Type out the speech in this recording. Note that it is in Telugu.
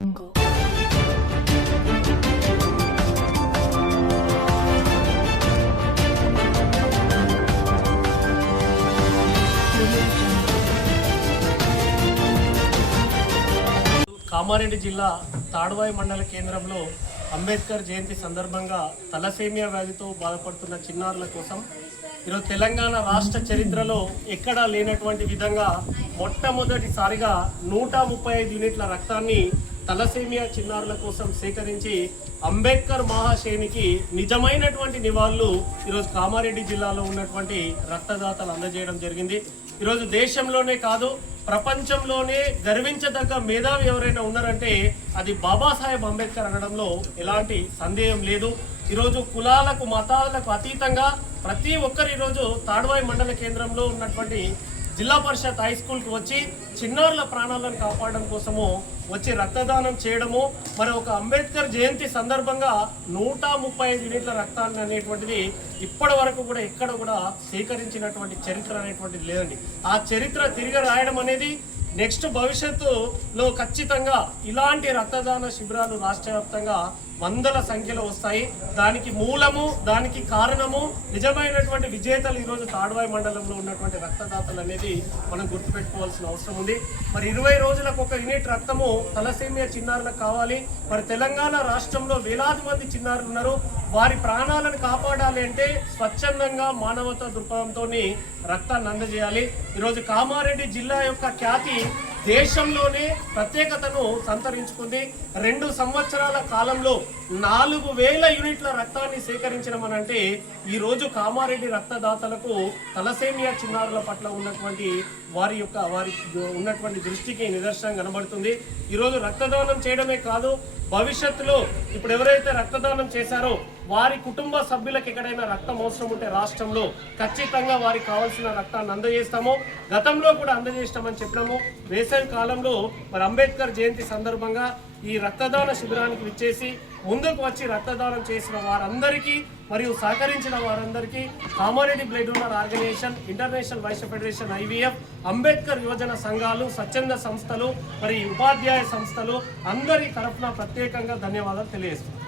కామారెడ్డి జిల్లా తాడ్వాయి మండల కేంద్రంలో అంబేద్కర్ జయంతి సందర్భంగా తలసేమియా వ్యాధితో బాధపడుతున్న చిన్నారుల కోసం ఈరోజు తెలంగాణ రాష్ట్ర చరిత్రలో ఎక్కడా లేనటువంటి విధంగా మొట్టమొదటిసారిగా 135 యూనిట్ల రక్తాన్ని తలసేమియా చిన్నారుల కోసం సేకరించి అంబేద్కర్ మహాశయునికి నిజమైనటువంటి నివాళులు ఈరోజు కామారెడ్డి జిల్లాలో ఉన్నటువంటి రక్తదాతలు అందజేయడం జరిగింది. ఈరోజు దేశంలోనే కాదు ప్రపంచంలోనే గర్వించదగ్గ మేధావి ఎవరైనా ఉన్నారంటే అది బాబాసాహెబ్ అంబేద్కర్ అనడంలో ఎలాంటి సందేహం లేదు. ఈరోజు కులాలకు మతాలకు అతీతంగా ప్రతి ఒక్కరు ఈరోజు తాడ్వాయి మండల కేంద్రంలో ఉన్నటువంటి జిల్లా పరిషత్ హై స్కూల్కి వచ్చి చిన్నారుల ప్రాణాలను కాపాడడం కోసము వచ్చి రక్తదానం చేయడము, మరి ఒక అంబేద్కర్ జయంతి సందర్భంగా 135 యూనిట్ల రక్తాన్ని అనేటువంటిది ఇప్పటి వరకు కూడా ఎక్కడ కూడా సేకరించినటువంటి చరిత్ర అనేటువంటిది లేదండి. ఆ చరిత్ర తిరిగి రాయడం అనేది నెక్స్ట్ భవిష్యత్తులో ఖచ్చితంగా ఇలాంటి రక్తదాన శిబిరాలు రాష్ట్ర వ్యాప్తంగా వందల సంఖ్యలో వస్తాయి. దానికి మూలము, దానికి కారణము నిజమైనటువంటి విజేతలు ఈరోజు తాడ్వాయి మండలంలో ఉన్నటువంటి రక్తదాతలు అనేది మనం గుర్తుపెట్టుకోవాల్సిన అవసరం ఉంది. మరి 20 రోజులకు ఒక యూనిట్ రక్తము తలసేమియా చిన్నారులకు కావాలి. మరి తెలంగాణ రాష్ట్రంలో వేలాది మంది చిన్నారులు ఉన్నారు. వారి ప్రాణాలను కాపాడాలి అంటే స్వచ్ఛందంగా మానవతా దృక్పథంతో రక్తాన్ని అందజేయాలి. ఈరోజు కామారెడ్డి జిల్లా యొక్క ఖ్యాతి దేశంలోనే ప్రత్యేకతను సంతరించుకుంది. 2 సంవత్సరాల కాలంలో 4000 యూనిట్ల రక్తాన్ని సేకరించడమనంటే ఈరోజు కామారెడ్డి రక్తదాతలకు తలసేమియా చిన్నారుల పట్ల ఉన్నటువంటి వారి ఉన్నటువంటి దృష్టికి నిదర్శనం కనబడుతుంది. ఈరోజు రక్తదానం చేయడమే కాదు, భవిష్యత్తులో ఇప్పుడు ఎవరైతే రక్తదానం చేశారో వారి కుటుంబ సభ్యులకు ఎక్కడైనా రక్తం అవసరం ఉంటే రాష్ట్రంలో ఖచ్చితంగా వారికి కావాల్సిన రక్తాన్ని అందజేస్తాము. గతంలో కూడా అందజేస్తామని చెప్పినాము. వేసవి కాలంలో మరి అంబేద్కర్ జయంతి సందర్భంగా ఈ రక్తదాన శిబిరానికి విచ్చేసి ముందుకు వచ్చి రక్తదానం చేసిన వారందరికీ మరియు సహకరించిన వారందరికీ Kamareddy blood donor organisation, international Vaishya federation, IVF, Ambedkar యువజన సంఘాలు, స్వచ్ఛంద సంస్థలు, మరి ఉపాధ్యాయ సంస్థలు అందరి తరఫున ప్రత్యేకంగా ధన్యవాదాలు తెలియజేస్తున్నాను.